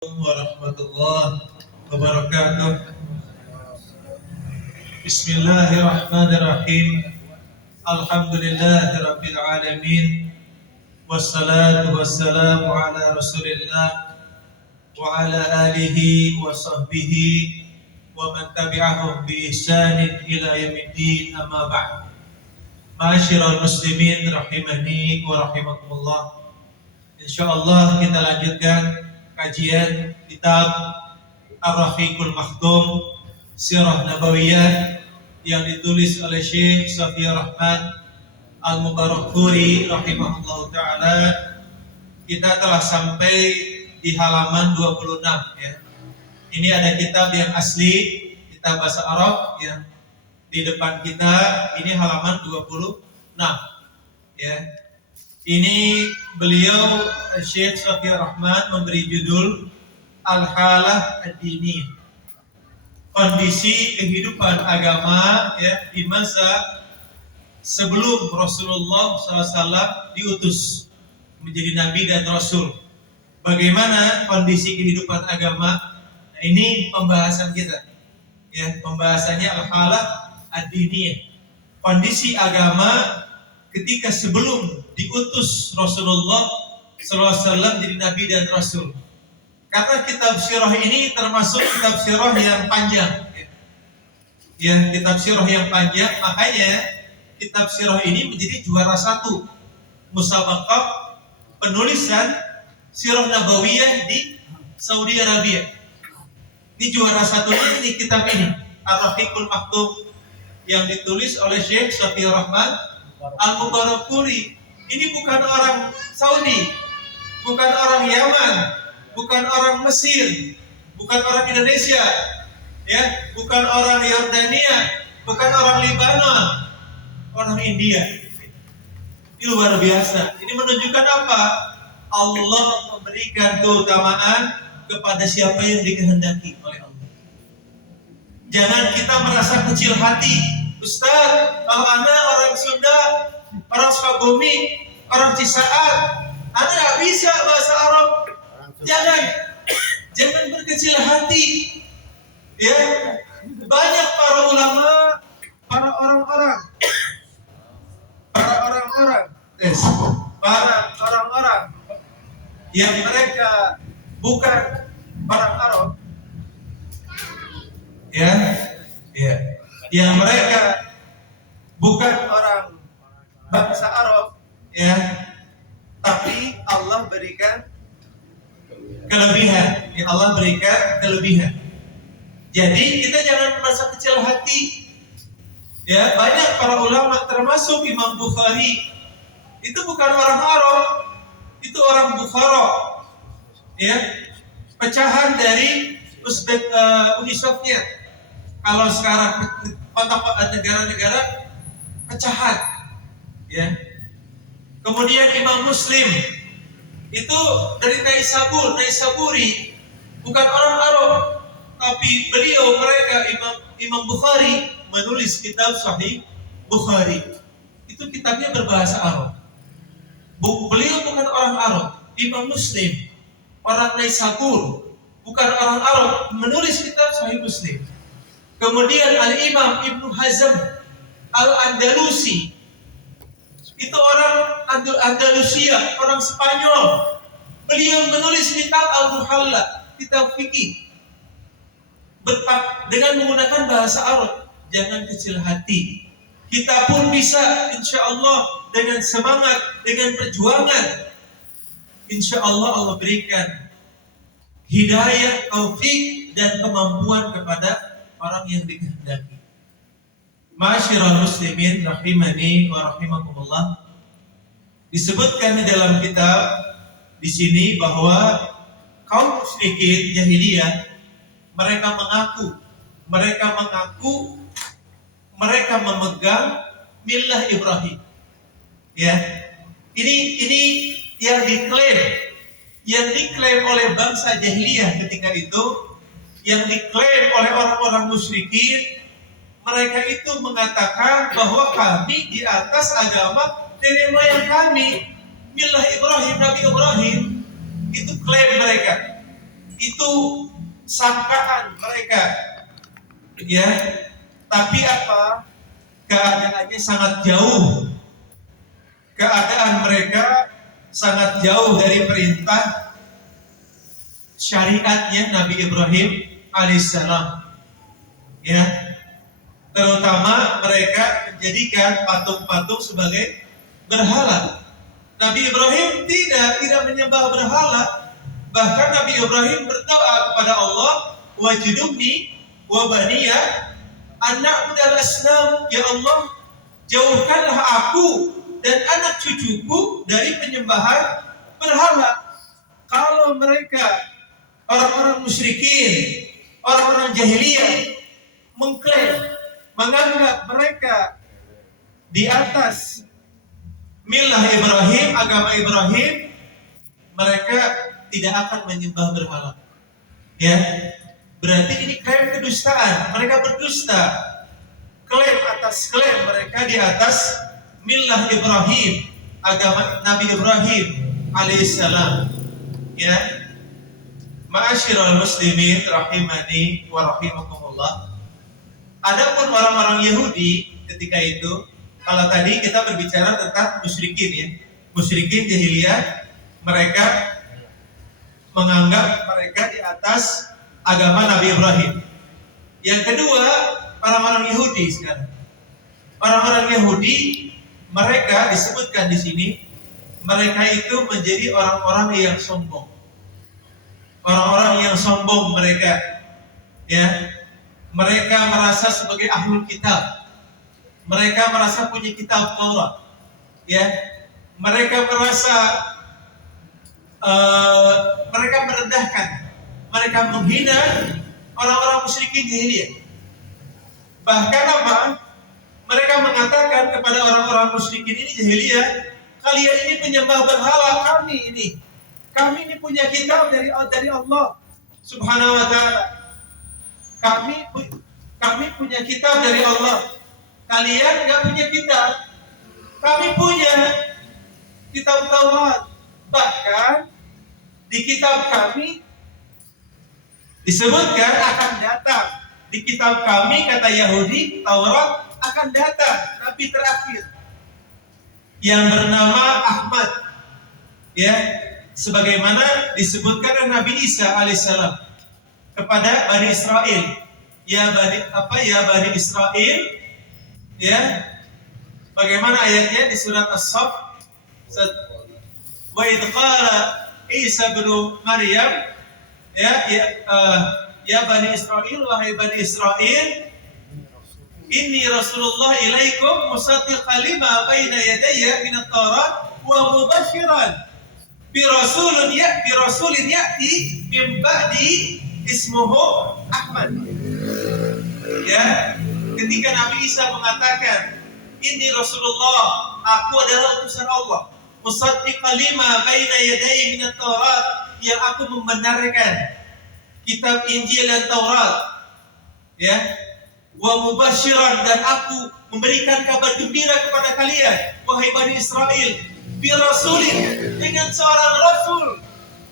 Warahmatullahi wabarakatuh. Bismillahirrahmanirrahim. Alhamdulillahirabbil alamin. Wassalatu wassalamu ala Rasulillah wa ala alihi wa sahbihi wa man tabi'ahum bi ihsanin ila yaumiddin, amma ba'd. Ma'asyiral muslimin rahimani wa rahimakumullah. Insyaallah kita lanjutkan kajian kitab Ar-Rahiqul Maktum Sirah Nabawiyah yang ditulis oleh Syekh Safiur Rahman Al-Mubarakfuri rahimahullah ta'ala. Kita telah sampai di halaman 26 ya. Ini ada kitab yang asli, kitab bahasa Arab yang di depan kita, ini halaman 26 ya. Ini beliau Syekh Safiur Rahman memberi judul Al-Halah Ad-Dini, kondisi kehidupan agama ya di masa sebelum Rasulullah SAW diutus menjadi Nabi dan Rasul. Bagaimana kondisi kehidupan agama? Nah, ini pembahasan kita ya, pembahasannya Al-Halah Ad-Dini, kondisi agama ketika sebelum diutus Rasulullah SAW jadi Nabi dan Rasul. Karena kitab sirah ini termasuk kitab sirah yang panjang ya, kitab sirah yang panjang, makanya kitab sirah ini menjadi juara satu musabaqah penulisan sirah nabawiyah di Saudi Arabia. Ini juara satunya di kitab ini, Ar-Rahiqul Maktum, yang ditulis oleh Syekh Safiur Rahman Al-Mubarakfuri. Ini bukan orang Saudi, bukan orang Yaman, bukan orang Mesir, bukan orang Indonesia, ya, bukan orang Yordania, bukan orang Libanon, orang India. Ini luar biasa. Ini menunjukkan apa? Allah memberikan keutamaan kepada siapa yang dikehendaki oleh Allah. Jangan kita merasa kecil hati. Ustaz, kalau Anda orang Sunda, orang Sukabumi, orang Cisaat, Anda nggak bisa bahasa Arab. Jangan berkecil hati. Ya, banyak para ulama, para orang-orang yang mereka bukan orang Arab, ya, yang mereka bukan orang bangsa Arab, ya, tapi Allah berikan kelebihan. Ya, Allah berikan kelebihan. Jadi kita jangan merasa kecil hati. Ya, banyak para ulama termasuk Imam Bukhari itu bukan orang Arab, itu orang Bukhara. Ya, pecahan dari Uni Soviet. Kalau sekarang kota negara-negara pecahan, ya. Kemudian Imam Muslim itu dari Naisaburi, bukan orang Arab, tapi mereka Imam Bukhari menulis kitab Sahih Bukhari. Itu kitabnya berbahasa Arab. Beliau bukan orang Arab. Imam Muslim, orang Naisabur, bukan orang Arab, menulis kitab Sahih Muslim. Kemudian Al-Imam Ibnu Hazm Al-Andalusi, itu orang Andalusia, orang Spanyol. Beliau menulis kitab Al-Muhalla, kitab fikih, dengan menggunakan bahasa Arab. Jangan kecil hati. Kita pun bisa, insya Allah, dengan semangat, dengan perjuangan, insya Allah Allah berikan hidayah, taufik, dan kemampuan kepada orang yang dikehendaki. Ma'asyiral muslimin rahimani wa rahimakumullah. Disebutkan di dalam kitab di sini bahwa kaum musyrikin jahiliyah mereka mengaku mereka memegang millah Ibrahim. Ya. Ini yang diklaim oleh bangsa jahiliyah ketika itu, yang diklaim oleh orang-orang musyrikin. Mereka itu mengatakan bahwa kami di atas agama nenek moyang kami, millah Ibrahim, Nabi Ibrahim. Itu klaim mereka. Itu sangkaan mereka, ya. Tapi apa? Keadaannya sangat jauh. Keadaan mereka sangat jauh dari perintah syariatnya Nabi Ibrahim alaihissalam. Ya, terutama mereka menjadikan patung-patung sebagai berhala. Nabi Ibrahim tidak menyembah berhala. Bahkan Nabi Ibrahim berdoa kepada Allah, wajidubni wa baniya an na'budal asnam. Ya Allah, jauhkanlah aku dan anak cucuku dari penyembahan berhala. Kalau mereka orang-orang musyrikin, orang-orang jahiliyah mengklaim, menganggap mereka di atas milah Ibrahim, agama Ibrahim, mereka tidak akan menyembah berhala. Ya, berarti ini klaim kedustaan. Mereka berdusta. Klaim atas klaim mereka di atas milah Ibrahim, agama Nabi Ibrahim alaihissalam. Ya, ma'asyiral muslimin rahimani wa rahimakumullah. Adapun orang-orang Yahudi ketika itu, kalau tadi kita berbicara tentang musyrikin, ya, musyrikin jahiliyah, mereka menganggap mereka di atas agama Nabi Ibrahim. Yang kedua, orang-orang Yahudi sekarang. Orang-orang Yahudi, mereka disebutkan di sini, mereka itu menjadi orang-orang yang sombong. Orang-orang yang sombong mereka, ya, mereka merasa sebagai ahlul kitab. Mereka merasa punya kitab Taurat, ya. Mereka merasa mereka merendahkan, mereka menghina orang-orang musyrikin jahiliyah. Bahkan apa? Mereka mengatakan kepada orang-orang musyrikin ini jahiliyah, kalian ini penyembah berhala, kami ini punya kitab dari Allah Subhanahu wa taala. Kami punya kitab dari Allah. Kalian enggak punya kitab. Kami punya kitab Taurat. Bahkan di kitab kami disebutkan akan datang. Di kitab kami, kata Yahudi, Taurat akan datang nabi terakhir yang bernama Ahmad, ya, sebagaimana disebutkan oleh Nabi Isa alaihissalam kepada Bani Israel. Ya Bani Israel, ya, bagaimana ayatnya di surat As-Saff, wa idh qala Isa bin Maryam, ya Bani Israel, wahai Bani Israel, inni Rasulullah ilaikum musaddiqan lima baina yadayya min at-Taurat wa mubashiran bi rasulin ya'ti min ba'di ismuhu Ahmad. Ya, ketika Nabi Isa mengatakan, inni Rasulullah, aku adalah utusan Allah, musaddiqan lima baina yadayya min at-Taurat, yang aku membenarkan kitab Injil dan Taurat, ya, wa mubashiran, dan aku memberikan kabar gembira kepada kalian wahai Bani Israel, bi rasulin, dengan seorang rasul,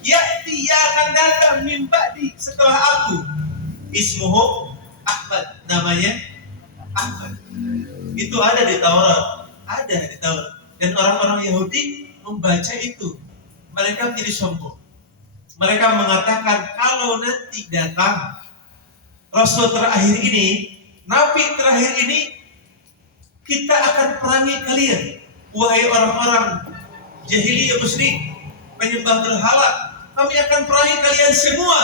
ya'ti, yang akan datang, min ba'di, setelah aku, ismuhu Ahmad, namanya Ahmad. Itu ada di Taurat, dan orang-orang Yahudi membaca itu, mereka menjadi sombong. Mereka mengatakan, kalau nanti datang Rasul terakhir ini, Nabi terakhir ini, kita akan perangi kalian, wahai orang-orang jahiliyah musyrik, penyembah berhala. Kami akan perangi kalian semua.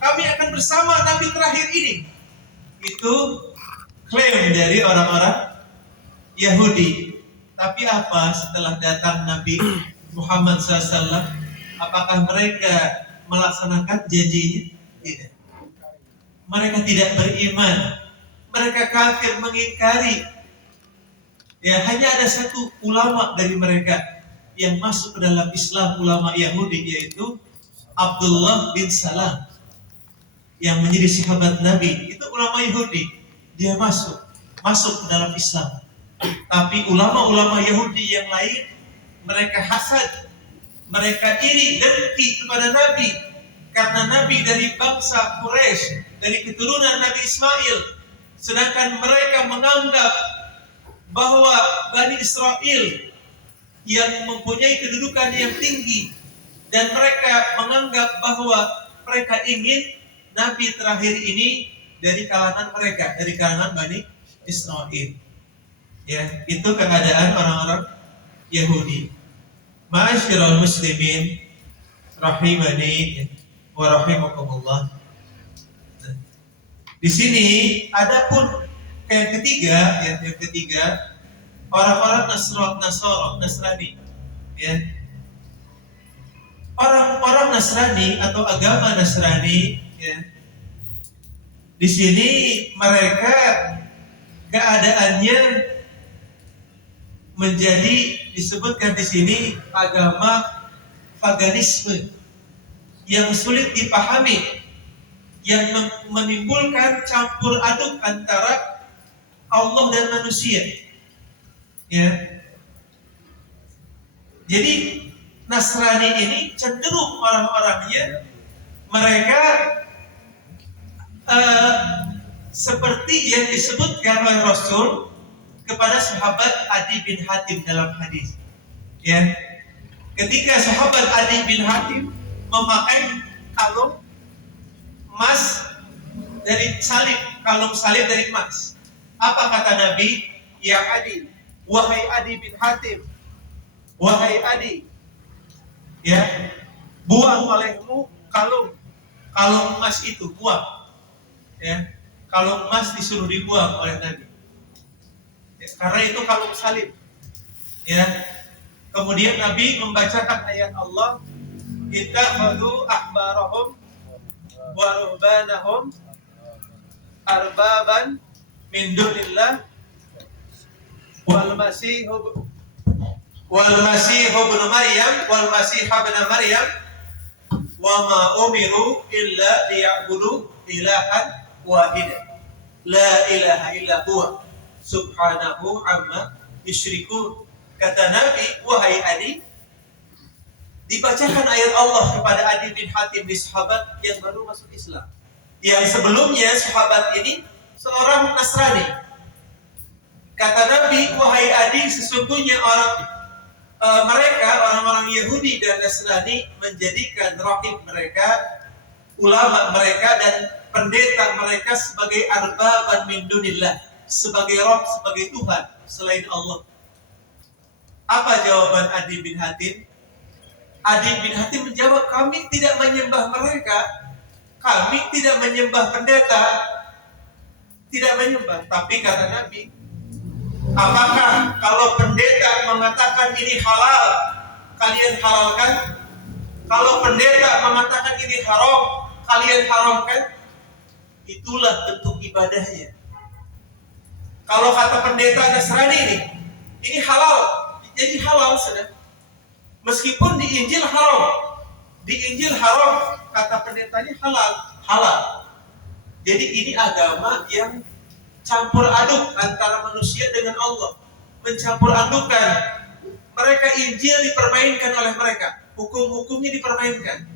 Kami akan bersama Nabi terakhir ini. Itu klaim dari orang-orang Yahudi. Tapi apa setelah datang Nabi Muhammad SAW? Apakah mereka melaksanakan janjinya? Tidak. Mereka tidak beriman. Mereka kafir, mengingkari. Ya, hanya ada satu ulama dari mereka yang masuk ke dalam Islam, ulama Yahudi, yaitu Abdullah bin Salam, yang menjadi sahabat Nabi. Itu ulama Yahudi. Dia masuk ke dalam Islam. Tapi ulama-ulama Yahudi yang lain, mereka hasad, mereka iri, dengki kepada Nabi. karena Nabi dari bangsa Quraisy, dari keturunan Nabi Ismail, sedangkan mereka menganggap bahwa Bani Israel yang mempunyai kedudukan yang tinggi, dan mereka menganggap bahwa mereka ingin Nabi terakhir ini dari kalangan mereka, dari kalangan Bani Israel. Ya, itu keadaan orang-orang Yahudi. Ma'asyiral muslimin rahimani wa rahimakumullah. Di sini adapun yang ketiga orang-orang Nasrani, ya. Orang-orang Nasrani atau agama Nasrani, ya. Di sini mereka keadaannya menjadi disebutkan di sini agama paganisme yang sulit dipahami, yang menimbulkan campur aduk antara Allah dan manusia. Ya. Jadi Nasrani ini cenderung orang-orangnya mereka seperti yang disebutkan oleh Rasul kepada sahabat Adi bin Hatim dalam hadis. Ya. Ketika sahabat Adi bin Hatim memakai kalung emas dari salib, kalung salib dari emas. Apa kata Nabi? Ya Adi, wahai Adi bin Hatim, wahai Adi, ya, buang olehmu kalung emas itu, buang. Ya, kalung emas disuruh dibuang oleh Nabi. Ya, karena itu kalung salib. Ya. Kemudian Nabi membacakan ayat Allah, ittakhadhu ahbarahum wa ruhbanahum arbaban min dunillah wal masih ibn Maryam wa ma umiru illa liya'budu ilahan wahidan la ilaha illa huwa subhanahu amma yusyrikun. Kata Nabi, wahai Adi, dibacakan ayat Allah kepada Adi bin Hatim, di sahabat yang baru masuk Islam, yang sebelumnya sahabat ini seorang Nasrani. Kata Nabi, wahai Adi, sesungguhnya orang-orang Yahudi dan Nasrani menjadikan rahib mereka, ulama mereka dan pendeta mereka sebagai arbaban min dunillah, sebagai Rabb, sebagai Tuhan selain Allah. Apa jawaban Adi bin Hatim? Adi bin Hatim menjawab, kami tidak menyembah mereka, kami tidak menyembah pendeta, tidak menyembah. Tapi kata Nabi, apakah kalau pendeta mengatakan ini halal, kalian halalkan? Kalau pendeta mengatakan ini haram, kalian haramkan? Itulah bentuk ibadahnya. Kalau kata pendeta Nasrani ini halal, jadi halal sudah. Meskipun di Injil haram, kata pendetanya halal. Jadi ini agama yang campur aduk antara manusia dengan Allah, mencampur adukkan. Mereka Injil dipermainkan oleh mereka, hukum-hukumnya dipermainkan.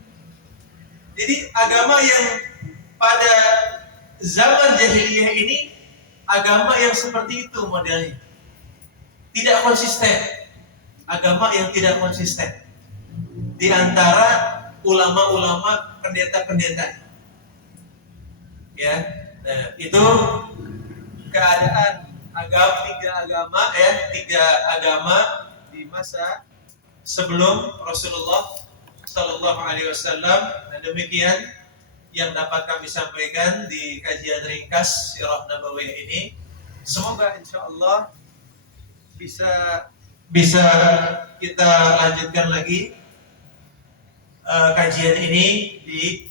Jadi agama yang pada zaman jahiliyah ini agama yang seperti itu modelnya, tidak konsisten. Agama yang tidak konsisten di antara ulama-ulama, pendeta-pendeta. Ya, nah, itu keadaan tiga agama di masa sebelum Rasulullah Sallallahu Alaihi Wasallam. Dan demikian yang dapat kami sampaikan di kajian ringkas Sirah Nabawiyah ini. Semoga insya Allah bisa kita lanjutkan lagi kajian ini di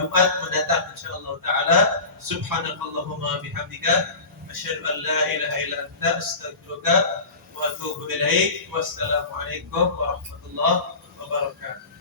Jumat mendatang insyaallah taala. Subhanakallahumma bihamdika asyhadu an la ilaha illa anta astaghfiruka wa atubu ilaik. Wassalamualaikum warahmatullahi wabarakatuh.